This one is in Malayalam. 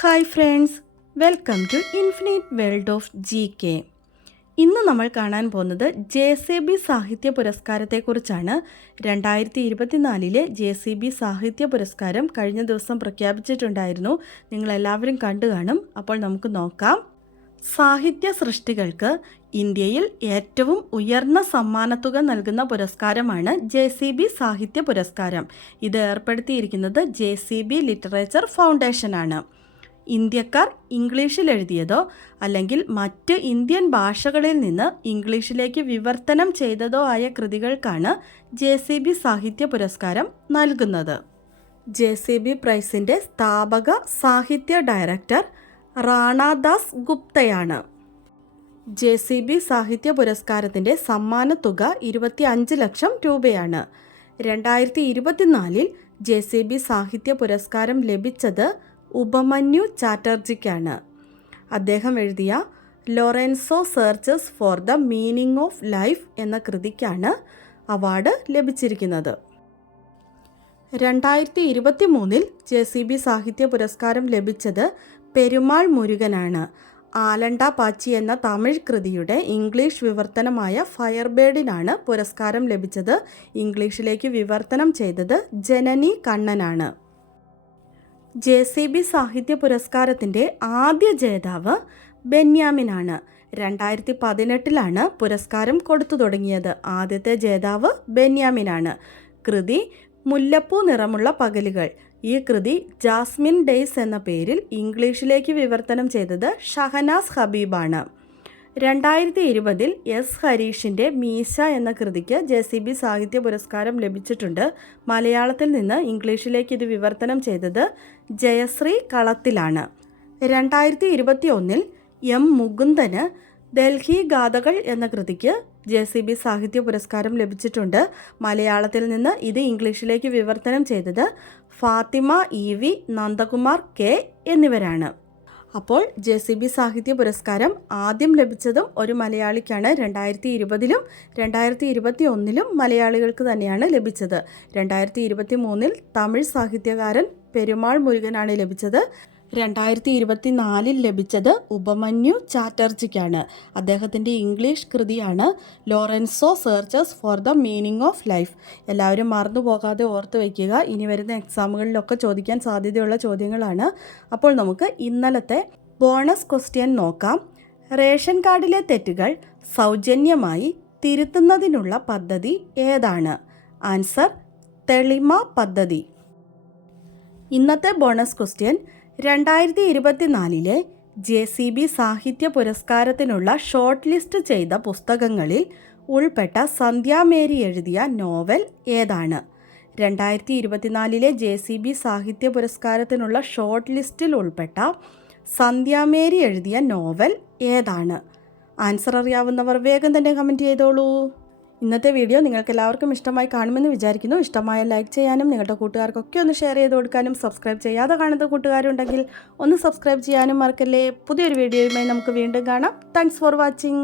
Hi friends, welcome to infinite world of GK. ഇന്ന് നമ്മൾ കാണാൻ പോകുന്നത് JCB സാഹിത്യ പുരസ്കാരത്തെക്കുറിച്ചാണ്. 2024 JCB സാഹിത്യ പുരസ്കാരം കഴിഞ്ഞ ദിവസം പ്രഖ്യാപിച്ചിട്ടുണ്ടായിരുന്നു. നിങ്ങളെല്ലാവരും കണ്ടു കാണും. അപ്പോൾ നമുക്ക് നോക്കാം. സാഹിത്യ സൃഷ്ടികൾക്ക് ഇന്ത്യയിൽ ഏറ്റവും ഉയർന്ന സമ്മാനത്തുക നൽകുന്ന പുരസ്കാരമാണ് JCB സാഹിത്യ പുരസ്കാരം. ഇത് ഏർപ്പെടുത്തിയിരിക്കുന്നത് JCB ലിറ്ററേച്ചർ ഫൗണ്ടേഷനാണ്. ഇന്ത്യക്കാർ ഇംഗ്ലീഷിൽ എഴുതിയതോ അല്ലെങ്കിൽ മറ്റ് ഇന്ത്യൻ ഭാഷകളിൽ നിന്ന് ഇംഗ്ലീഷിലേക്ക് വിവർത്തനം ചെയ്തതോ ആയ കൃതികൾക്കാണ് JCB സാഹിത്യ പുരസ്കാരം നൽകുന്നത്. JCB പ്രൈസിൻ്റെ സ്ഥാപക സാഹിത്യ ഡയറക്ടർ റാണാദാസ് ഗുപ്തയാണ്. JCB സാഹിത്യ പുരസ്കാരത്തിൻ്റെ സമ്മാനത്തുക 25 ലക്ഷം രൂപയാണ്. 2024 JCB സാഹിത്യ പുരസ്കാരം ലഭിച്ചത് ഉപമന്യു ചാറ്റർജിക്കാണ്. അദ്ദേഹം എഴുതിയ Lorenzo searches for the meaning of life എന്ന കൃതിക്കാണ് അവാർഡ് ലഭിച്ചിരിക്കുന്നത്. 2023 JCB സാഹിത്യ പുരസ്കാരം ലഭിച്ചത് പെരുമാൾ മുരുകനാണ്. ആലണ്ട പാച്ചി എന്ന തമിഴ് കൃതിയുടെ ഇംഗ്ലീഷ് വിവർത്തനമായ ഫയർബേർഡിനാണ് പുരസ്കാരം ലഭിച്ചത്. ഇംഗ്ലീഷിലേക്ക് വിവർത്തനം ചെയ്തത് ജനനി കണ്ണനാണ്. JCB സാഹിത്യ പുരസ്കാരത്തിൻ്റെ ആദ്യ ജേതാവ് ബെന്യാമിനാണ്. 2018 പുരസ്കാരം കൊടുത്തു തുടങ്ങിയത്. ആദ്യത്തെ ജേതാവ് ബെന്യാമിനാണ്. കൃതി മുല്ലപ്പൂ നിറമുള്ള പകലുകൾ. ഈ കൃതി ജാസ്മിൻ ഡേയ്സ് എന്ന പേരിൽ ഇംഗ്ലീഷിലേക്ക് വിവർത്തനം ചെയ്തത് ഷഹനാസ് ഹബീബാണ്. 2020 S. ഹരീഷിൻ്റെ മീശ എന്ന കൃതിക്ക് JCB സാഹിത്യ പുരസ്കാരം ലഭിച്ചിട്ടുണ്ട്. മലയാളത്തിൽ നിന്ന് ഇംഗ്ലീഷിലേക്ക് ഇത് വിവർത്തനം ചെയ്തത് ജയശ്രീ കളത്തിലാണ്. 2021 M. മുകുന്ദന് ഡൽഹി ഗാഥകൾ എന്ന കൃതിക്ക് JCB സാഹിത്യ പുരസ്കാരം ലഭിച്ചിട്ടുണ്ട്. മലയാളത്തിൽ നിന്ന് ഇത് ഇംഗ്ലീഷിലേക്ക് വിവർത്തനം ചെയ്തത് ഫാത്തിമ EV, നന്ദകുമാർ K എന്നിവരാണ്. അപ്പോൾ JCB സാഹിത്യ പുരസ്കാരം ആദ്യം ലഭിച്ചതും ഒരു മലയാളിക്കാണ്. 2020 2021 മലയാളികൾക്ക് തന്നെയാണ് ലഭിച്ചത്. 2023 തമിഴ് സാഹിത്യകാരൻ പെരുമാൾ മുരുകനാണ് ലഭിച്ചത്. 2024 ലഭിച്ചത് ഉപമന്യു ചാറ്റർജിക്കാണ്. അദ്ദേഹത്തിൻ്റെ ഇംഗ്ലീഷ് കൃതിയാണ് Lorenzo searches for the meaning of life. എല്ലാവരും മറന്നു പോകാതെ ഓർത്ത് വയ്ക്കുക. ഇനി വരുന്ന എക്സാമുകളിലൊക്കെ ചോദിക്കാൻ സാധ്യതയുള്ള ചോദ്യങ്ങളാണ്. അപ്പോൾ നമുക്ക് ഇന്നലത്തെ ബോണസ് ക്വസ്റ്റ്യൻ നോക്കാം. റേഷൻ കാർഡിലെ തെറ്റുകൾ സൗജന്യമായി തിരുത്തുന്നതിനുള്ള പദ്ധതി ഏതാണ്? ആൻസർ തെളിമ പദ്ധതി. ഇന്നത്തെ ബോണസ് ക്വസ്റ്റ്യൻ 2024 JCB സാഹിത്യ പുരസ്കാരത്തിനുള്ള ഷോർട്ട് ലിസ്റ്റ് ചെയ്ത പുസ്തകങ്ങളിൽ ഉൾപ്പെട്ട സന്ധ്യാമേരി എഴുതിയ നോവൽ ഏതാണ്? 2024 JCB സാഹിത്യ പുരസ്കാരത്തിനുള്ള ഷോർട്ട് ലിസ്റ്റിൽ ഉൾപ്പെട്ട സന്ധ്യാമേരി എഴുതിയ നോവൽ ഏതാണ്? ആൻസർ അറിയാവുന്നവർ വേഗം തന്നെ കമൻറ്റ് ചെയ്തോളൂ. ഇന്നത്തെ വീഡിയോ നിങ്ങൾക്ക് എല്ലാവർക്കും ഇഷ്ടമായി കാണുമെന്ന് വിചാരിക്കുന്നു. ഇഷ്ടമായ ലൈക്ക് ചെയ്യാനും നിങ്ങളുടെ കൂട്ടുകാർക്കൊക്കെ ഒന്ന് ഷെയർ ചെയ്ത് കൊടുക്കാനും സബ്സ്ക്രൈബ് ചെയ്യാതെ കാണുന്ന കൂട്ടുകാരുണ്ടെങ്കിൽ ഒന്ന് സബ്സ്ക്രൈബ് ചെയ്യാനും മറക്കല്ലേ. പുതിയൊരു വീഡിയോയുമായി നമുക്ക് വീണ്ടും കാണാം. Thanks for watching.